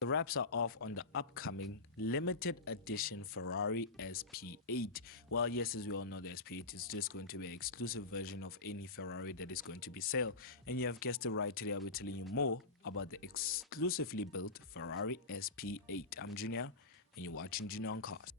The wraps are off on the upcoming limited edition Ferrari Sp-8. Well, yes, as we all know, the Sp-8 is just going to be an exclusive version of any Ferrari that is going to be sale. And you have guessed it right, today I'll be telling you more about the exclusively built Ferrari Sp-8. I'm Junior, and you're watching Junior on Cars.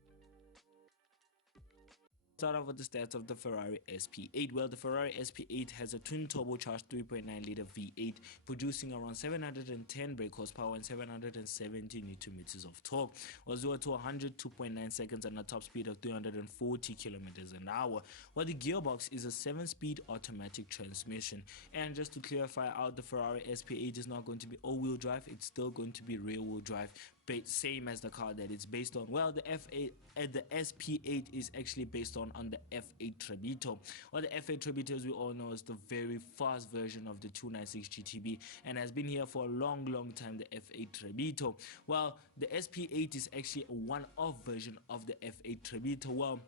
Start off with the stats of the Ferrari Sp-8. Well, the Ferrari Sp-8 has a twin turbocharged 3.9 liter V8 producing around 710 brake horsepower and 770 Newton meters of torque, or 0 to 100 2.9 seconds and a top speed of 340 kilometers an hour. While the gearbox is a 7-speed automatic transmission. And just to clarify out, the Ferrari Sp-8 is not going to be all-wheel drive, it's still going to be rear-wheel drive, same as the car that it's based on. Well, the F8 the Sp-8 is actually based on the F8 Tributo. Well, the F8 Tributo, as we all know, is the very fast version of the 296 GTB and has been here for a long time, the F8 Tributo. Well, the Sp-8 is actually a one-off version of the F8 Tributo. Well,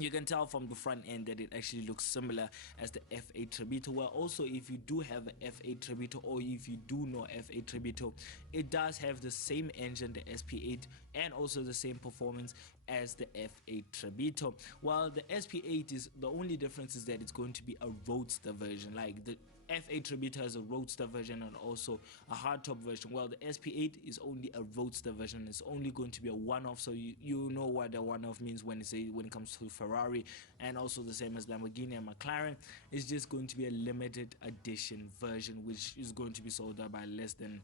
you can tell from the front end that it actually looks similar as the F8 Tributo. Well, also, if you do have an F8 Tributo, or if you do know F8 Tributo, it does have the same engine, the Sp-8, and also the same performance as the F8 Tributo. While the Sp-8 is, the only difference is that it's going to be a roadster version. Like the F8 Tributo has a roadster version and also a hardtop version. Well, the Sp-8 is only a roadster version. It's only going to be a one-off, so you know what a one-off means when it comes to Ferrari, and also the same as Lamborghini and McLaren. It's just going to be a limited edition version, which is going to be sold out by less than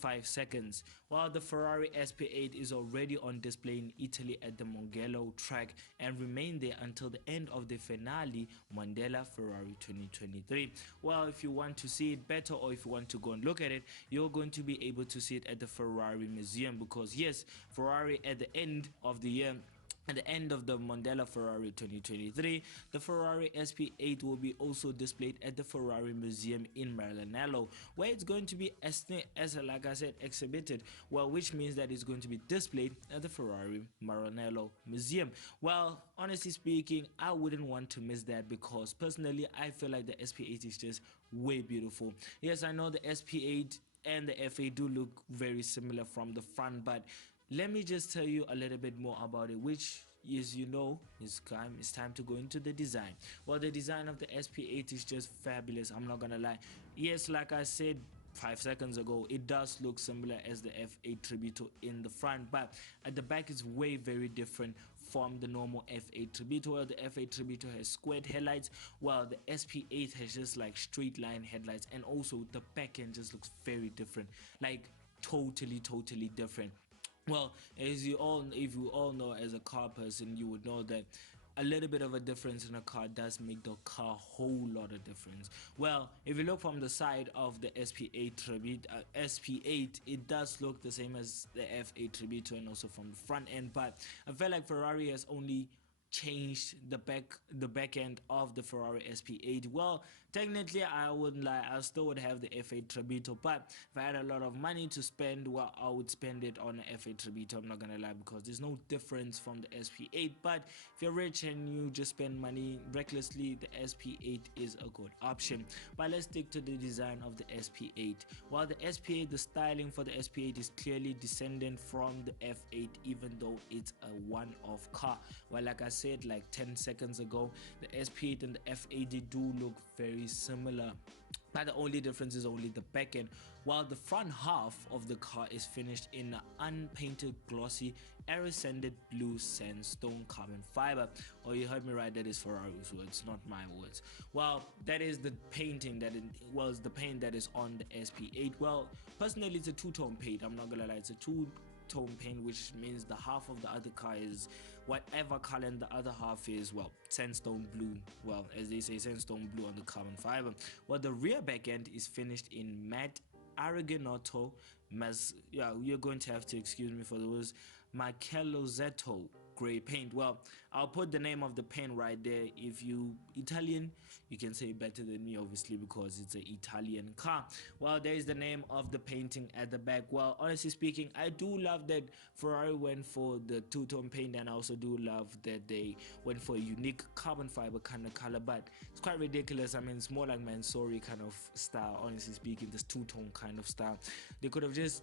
5 seconds. While the Ferrari Sp-8 is already on display in Italy at the Mugello track and remain there until the end of the finale Mondial Ferrari 2023. Well, if you want to see it better, or if you want to go and look at it, you're going to be able to see it at the Ferrari Museum, because yes, Ferrari at the end of the year, at the end of the Mondial Ferrari 2023, the Ferrari Sp-8 will be also displayed at the Ferrari Museum in Maranello, where it's going to be like I said, exhibited. Well, which means that it's going to be displayed at the Ferrari Maranello Museum. Well, honestly speaking, I wouldn't want to miss that, because personally, I feel like the Sp-8 is just way beautiful. Yes, I know the Sp-8 and the F8 do look very similar from the front, but let me just tell you a little bit more about it, which is, it's time to go into the design. Well, the design of the Sp-8 is just fabulous, I'm not gonna lie. Yes, like I said 5 seconds ago, it does look similar as the F8 Tributo in the front, but at the back is very different from the normal F8 Tributo. Well, the F8 Tributo has squared headlights, while the Sp-8 has just like straight line headlights, and also the back end just looks very different, like totally different. Well, if you all know, as a car person, you would know that a little bit of a difference in a car does make the car a whole lot of difference. Well, if you look from the side of the Sp-8 Sp-8, it does look the same as the F8 Tributo, and also from the front end, but I feel like Ferrari has only changed the back end of the Ferrari Sp-8. Well, technically, I wouldn't lie, I still would have the F8 Tributo, but if I had a lot of money to spend, well, I would spend it on the F8 Tributo, I'm not gonna lie, because there's no difference from the Sp-8. But if you're rich and you just spend money recklessly, the Sp-8 is a good option. But let's stick to the design of the Sp-8. While the Sp-8, the styling for the Sp-8 is clearly descendant from the F8, even though it's a one-off car. Well, like I said like 10 seconds ago, the Sp-8 and the F8 do look very similar, but the only difference is only the back end. While the front half of the car is finished in an unpainted glossy air-sanded blue sandstone carbon fiber. Oh, you heard me right, that is Ferrari's words, not my words. Well, that is the painting is the paint that is on the Sp-8. Well, personally, it's a two-tone paint, I'm not gonna lie, it's a two-tone paint, which means the half of the other car is whatever color and the other half is, well, sandstone blue. Well, as they say, sandstone blue on the carbon fiber. Well, the rear back end is finished in matte Aragonotto, you're going to have to excuse me for those, Machelozzetto gray paint. Well, I'll put the name of the paint right there. If you Italian, you can say better than me, obviously, because it's an Italian car. Well, there is the name of the painting at the back. Well, honestly speaking, I do love that Ferrari went for the two-tone paint, and I also do love that they went for a unique carbon fiber kind of color, but it's quite ridiculous. I mean, it's more like Mansory kind of style, honestly speaking, this two-tone kind of style. They could have just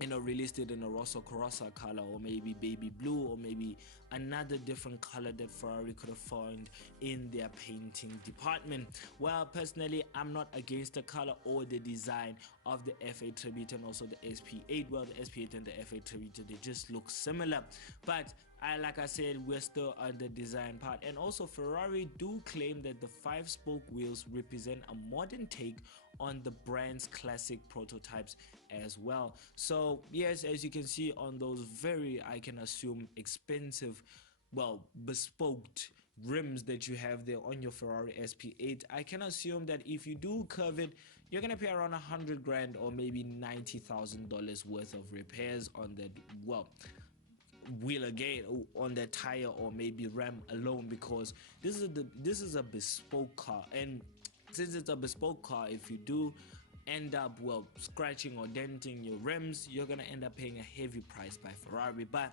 released it in a Rosso Corossa color, or maybe baby blue, or maybe another different color that Ferrari could have found in their painting department. Well, personally, I'm not against the color or the design of the F8 Tributo and also the SP8. Well, the SP8 and the F8 Tributo, they just look similar, but like I said, we're still on the design part. And also Ferrari do claim that the 5-spoke wheels represent a modern take on the brand's classic prototypes as well. So yes, as you can see on those very, I can assume, expensive, well, bespoke rims that you have there on your Ferrari SP8, I can assume that if you do curve it, you're gonna pay around 100 grand or maybe $90,000 worth of repairs on that, well, wheel again, on that tire or maybe ram alone, because this is a bespoke car. And since it's a bespoke car, if you do end up, well, scratching or denting your rims, you're gonna end up paying a heavy price by Ferrari. But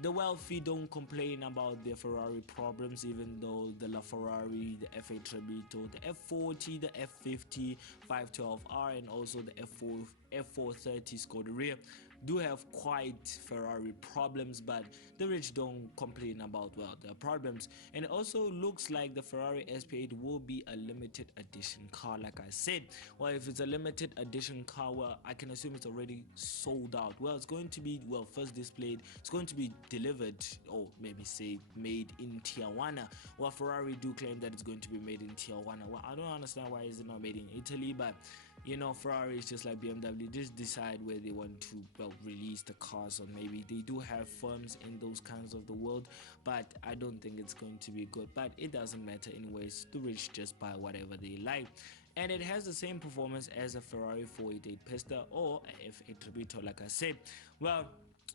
the wealthy don't complain about their Ferrari problems, even though the LaFerrari, the F8 Tributo, the F40, the F50 512R, and also the F430 Scuderia do have quite Ferrari problems, but the rich don't complain about, well, their problems. And it also looks like the Ferrari SP8 will be a limited edition car, like I said. Well, if it's a limited edition car, well, I can assume it's already sold out. Well, it's going to be, well, first displayed, it's going to be delivered, or maybe say made in Tijuana. Well, Ferrari do claim that it's going to be made in Tijuana. Well, I don't understand why is it not made in Italy, but you know, Ferrari is just like BMW, just decide where they want to, well, release the cars, or maybe they do have firms in those kinds of the world, but I don't think it's going to be good. But it doesn't matter anyways, the rich just buy whatever they like. And it has the same performance as a Ferrari 488 Pista or a F8 Tributo, like I said. Well,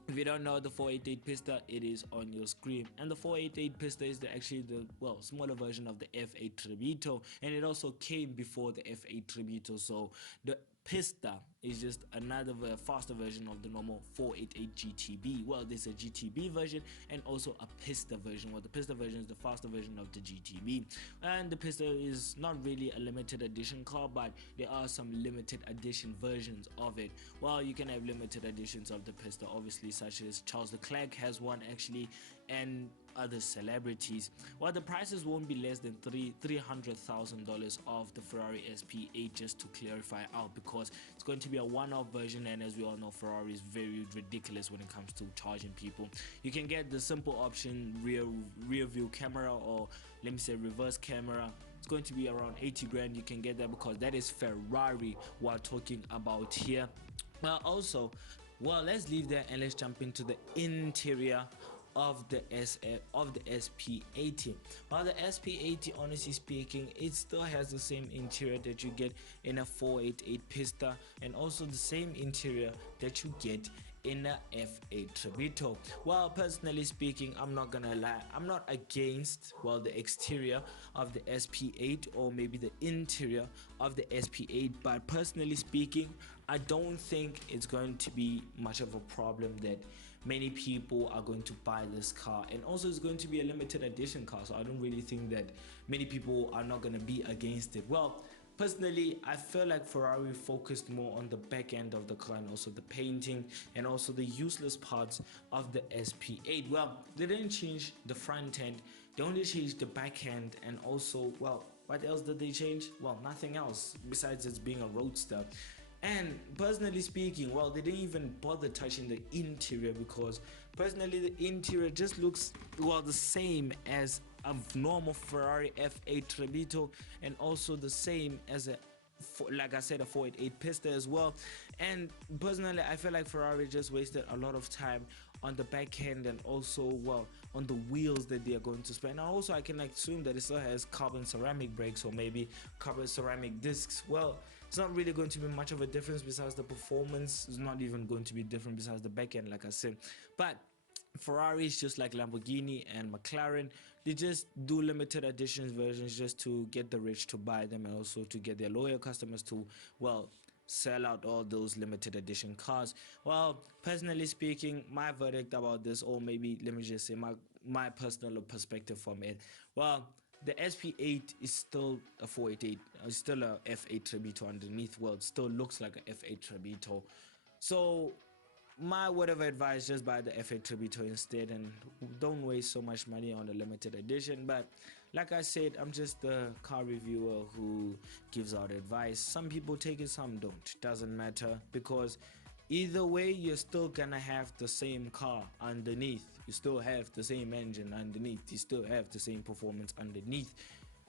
if you don't know the 488 Pista, it is on your screen, and the 488 Pista is actually the, well, smaller version of the F8 Tributo, and it also came before the F8 Tributo. So the Pista is just another faster version of the normal 488 GTB. Well, there's a GTB version and also a Pista version. Well, the Pista version is the faster version of the GTB, and the Pista is not really a limited edition car, but there are some limited edition versions of it. Well, you can have limited editions of the Pista, obviously, such as Charles Leclerc has one actually, and other celebrities. Well, the prices won't be less than $300,000 of the Ferrari SP8, just to clarify out, because it's going to be a one-off version, and as we all know, Ferrari is very ridiculous when it comes to charging people. You can get the simple option, rear view camera, or let me say reverse camera. It's going to be around 80 grand. You can get that because that is Ferrari we're talking about here. Also, well, let's leave that and let's jump into the interior of the SP80. While the SP80, honestly speaking, it still has the same interior that you get in a 488 Pista, and also the same interior that you get in a F8 Tributo. Well, personally speaking, I'm not gonna lie, I'm not against, well, the exterior of the SP8 or maybe the interior of the SP8, but personally speaking, I don't think it's going to be much of a problem that many people are going to buy this car. And also it's going to be a limited edition car, so I don't really think that many people are not going to be against it. Well, personally, I feel like Ferrari focused more on the back end of the car, and also the painting, and also the useless parts of the SP8. Well, they didn't change the front end, they only changed the back end, and also, well, what else did they change? Well, nothing else besides it's being a roadster. And personally speaking, well, they didn't even bother touching the interior, because personally the interior just looks, well, the same as a normal Ferrari F8 Tributo, and also the same as a, like I said, a 488 Pista as well. And personally, I feel like Ferrari just wasted a lot of time on the back end, and also, well, on the wheels that they are going to spend. And also, I can assume that it still has carbon ceramic brakes, or maybe carbon ceramic discs. Well, it's not really going to be much of a difference, besides the performance is not even going to be different besides the back end, like I said. But Ferrari is just like Lamborghini and McLaren. They just do limited editions versions just to get the rich to buy them, and also to get their loyal customers to, well, sell out all those limited edition cars. Well, personally speaking, my verdict about this, or maybe let me just say my personal perspective from it, well, the SP8 is still a 488, it's still a F8 Tributo underneath. Well, it still looks like a F8 Tributo. So my word of advice, just buy the F8 Tributo instead and don't waste so much money on the limited edition. But like I said, I'm just the car reviewer who gives out advice. Some people take it, some don't. Doesn't matter, because either way you're still gonna have the same car underneath. You still have the same engine underneath. You still have the same performance underneath.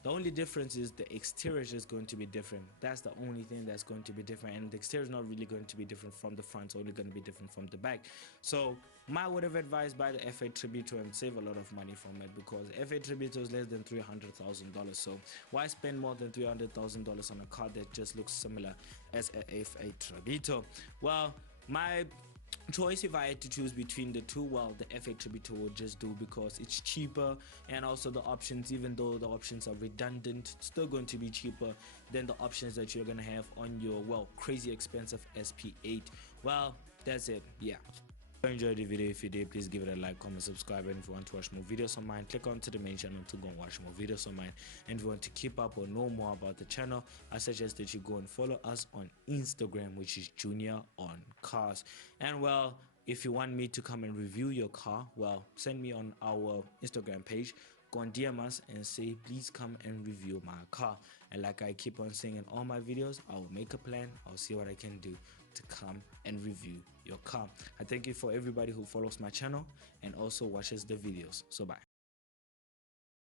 The only difference is the exterior is just going to be different. That's the only thing that's going to be different, and the exterior is not really going to be different from the front. It's only going to be different from the back. So my word of advice, buy the F8 Tributo and save a lot of money from it, because F8 Tributo is less than $300,000. So why spend more than $300,000 on a car that just looks similar as a F8 Tributo? Well, my choice, if I had to choose between the two, well, the F8 Tributo would just do, because it's cheaper, and also the options, even though the options are redundant, still going to be cheaper than the options that you're gonna have on your, well, crazy expensive Sp-8. Well, that's it. Yeah, if you enjoyed the video, if you did, please give it a like, comment, subscribe, and if you want to watch more videos on mine, click onto the main channel to go and watch more videos on mine. And if you want to keep up or know more about the channel, I suggest that you go and follow us on Instagram, which is Junior on Cars. And well, if you want me to come and review your car, well, send me on our Instagram page. Go and DM us and say, please come and review my car. And like I keep on saying in all my videos, I will make a plan. I'll see what I can do to come and review your car. I thank you for everybody who follows my channel and also watches the videos. So bye.